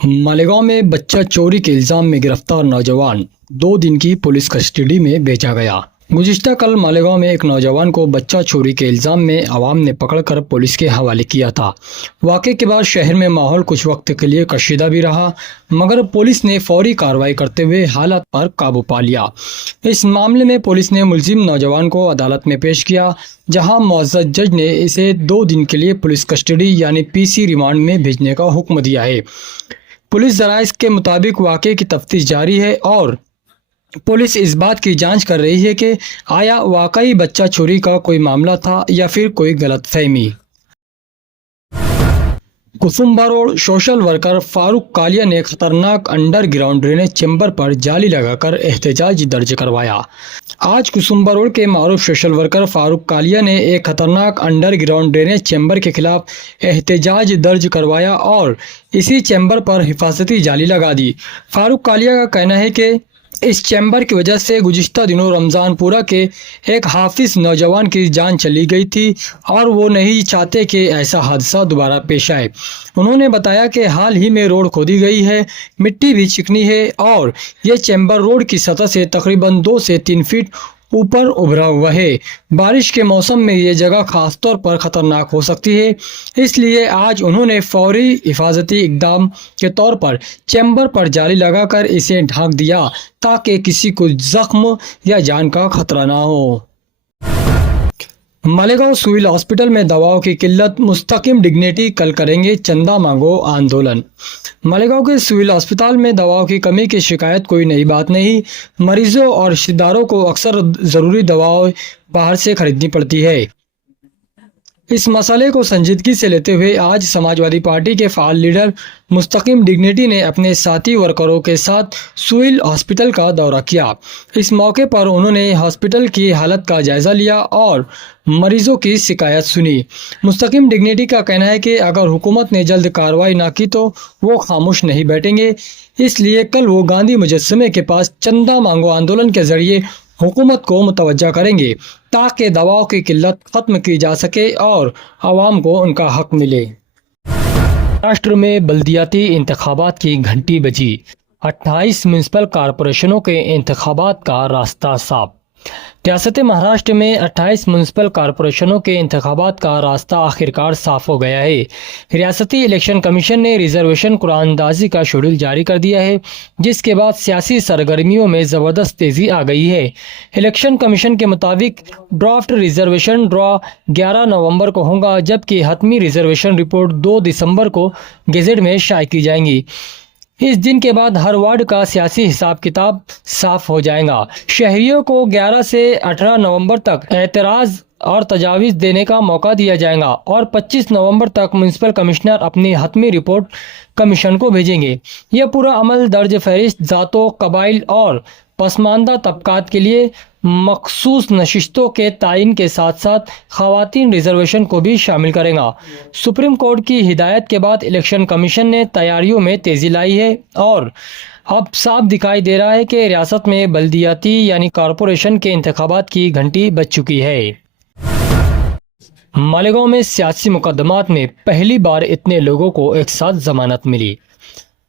मालेगांव में बच्चा चोरी के इल्जाम में गिरफ्तार नौजवान 2 दिन की पुलिस कस्टडी में भेजा गया। गुज़िश्ता कल मालेगांव में एक नौजवान को बच्चा चोरी के इल्जाम में आवाम ने पकड़कर पुलिस के हवाले किया था। वाक़े के बाद शहर में माहौल कुछ वक्त के लिए कशीदा भी रहा, मगर पुलिस ने फौरी कार्रवाई करते हुए हालात पर काबू पा लिया। इस मामले में पुलिस ने मुलजिम नौजवान को अदालत में पेश किया, जहां मुअज़्ज़ज़ जज ने इसे 2 दिन के लिए पुलिस कस्टडी यानी पीसी रिमांड में भेजने का हुक्म दिया है। पुलिस ज़राए के मुताबिक वाक़े की तफ्तीश जारी है और पुलिस इस बात की जांच कर रही है कि आया वाकई बच्चा चोरी का कोई मामला था या फिर कोई गलतफहमी। Kusumba road social worker Farooq Kalia ने खतरनाक अंडरग्राउंड ड्रेनेज चैम्बर पर जाली लगाकर एहतजाज दर्ज करवाया। आज कुसुम्बा रोड के मारूफ सोशल वर्कर फारूक कालिया ने एक खतरनाक अंडरग्राउंड ड्रेनेज चैम्बर के खिलाफ एहतजाज दर्ज करवाया और इसी चैम्बर पर हिफाजती जाली लगा दी। फारूक कालिया का कहना है कि इस चैम्बर की वजह से गुज़िश्ता दिनों रमज़ानपुरा के एक हाफिज नौजवान की जान चली गई थी और वो नहीं चाहते कि ऐसा हादसा दोबारा पेश आए। उन्होंने बताया कि हाल ही में रोड खोदी गई है, मिट्टी भी चिकनी है और ये चैम्बर रोड की सतह से तकरीबन 2 से 3 फीट ऊपर उभरा हुआ है। बारिश के मौसम में ये जगह खास तौर पर ख़तरनाक हो सकती है, इसलिए आज उन्होंने फौरी हिफाजती इक़दाम के तौर पर चैम्बर पर जाली लगाकर इसे ढक दिया ताकि किसी को ज़ख्म या जान का खतरा ना हो। मालेगांव सिविल हॉस्पिटल में दवाओं की किल्लत, मुस्तकिम डिग्निटी कल करेंगे चंदा मांगो आंदोलन। मालेगांव के सिविल अस्पताल में दवाओं की कमी की शिकायत कोई नई बात नहीं। मरीजों और रिश्तेदारों को अक्सर ज़रूरी दवाएं बाहर से खरीदनी पड़ती है। इस मसले को संजीदगी से लेते हुए आज समाजवादी पार्टी के फ़ाल लीडर मुस्तकिम डिग्निटी ने अपने साथी वर्करों के साथ सिविल हॉस्पिटल का दौरा किया। इस मौके पर उन्होंने हॉस्पिटल की हालत का जायज़ा लिया और मरीजों की शिकायत सुनी। मुस्तकिम डिग्निटी का कहना है कि अगर हुकूमत ने जल्द कार्रवाई ना की तो वो खामोश नहीं बैठेंगे, इसलिए कल वो गांधी मुजस्समे के पास चंदा मांगो आंदोलन के जरिए हुकूमत को मुतवज्जा करेंगे ताकि दवाओं की किल्लत ख़त्म की जा सके और आवाम को उनका हक मिले। महाराष्ट्र में बल्दियाती इंतखाबात की घंटी बजी, 28 म्यूनसिपल कॉरपोरेशनों के इंतखाबात का रास्ता साफ। रियासत महाराष्ट्र में 28 म्यूनसिपल कॉरपोरेशनों के इंतखाबात का रास्ता आखिरकार साफ हो गया है। रियासती इलेक्शन कमीशन ने रिजर्वेशन कुरानंदाजी का शेड्यूल जारी कर दिया है, जिसके बाद सियासी सरगर्मियों में ज़बरदस्त तेज़ी आ गई है। इलेक्शन कमीशन के मुताबिक ड्राफ्ट रिजर्वेशन ड्रॉ 11 नवंबर को होगा, जबकि हतमी रिजर्वेशन रिपोर्ट 2 दिसंबर को गेजेट में शाये की जाएंगी। इस दिन के बाद हर वार्ड का सियासी हिसाब किताब साफ हो जाएगा। शहरियों को 11 से 18 नवंबर तक एतराज़ और तजावीज़ देने का मौका दिया जाएगा और 25 नवंबर तक म्यूनसिपल कमिश्नर अपनी हतमी रिपोर्ट कमीशन को भेजेंगे। यह पूरा अमल दर्ज फहरिस्त ज़ातों, कबाइल और पसमानदा तबकात के लिए मखसूस नशिस्तों के तायन के साथ साथ ख़वातीन रिजर्वेशन को भी शामिल करेगा। सुप्रीम कोर्ट की हिदायत के बाद इलेक्शन कमीशन ने तैयारियों में तेज़ी लाई है और अब साफ दिखाई दे रहा है कि रियासत में बल्दियाती यानी कॉरपोरेशन के इंतखाबात की घंटी बज चुकी है। मालेगांव में सियासी मुकदमात में पहली बार इतने लोगों को एक साथ जमानत मिली।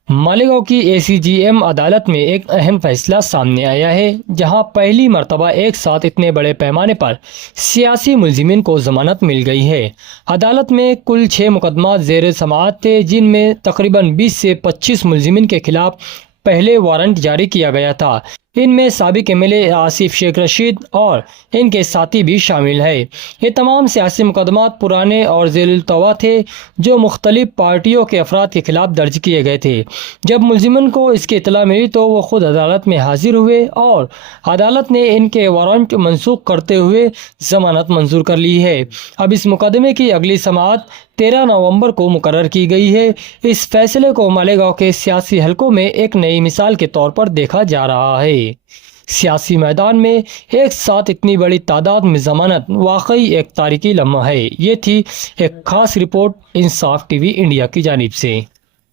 मालेगांव की ACGM अदालत में एक अहम फैसला सामने आया है, जहां पहली मर्तबा एक साथ इतने बड़े पैमाने पर सियासी मुलजिमीन को जमानत मिल गई है। अदालत में कुल 6 मुकदमा ज़ेर समाअत थे, जिनमें तकरीबन 20 से 25 मुलजिमीन के खिलाफ पहले वारंट जारी किया गया था। इनमें साबिक MLA आसिफ शेख रशीद और इनके साथी भी शामिल है। ये तमाम सियासी मुकदमात पुराने और ज़ेल-उल-तवा थे, जो मुख्तलिफ पार्टियों के अफराद के खिलाफ दर्ज किए गए थे। जब मुलजिमन को इसकी इत्तला मिली तो वो खुद अदालत में हाजिर हुए और अदालत ने इनके वारंट मनसूख करते हुए जमानत मंजूर कर ली है। अब इस मुकदमे की अगली समाअत 13 नवंबर को मुकर्रर की गई है। इस फैसले को मालेगांव के सियासी हलकों में एक नई मिसाल के तौर पर देखा जा रहा है। सियासी मैदान में एक साथ इतनी बड़ी तादाद में जमानत वाकई एक तारीखी लम्हा है। ये थी एक खास रिपोर्ट इंसाफ TV इंडिया की जानिब से।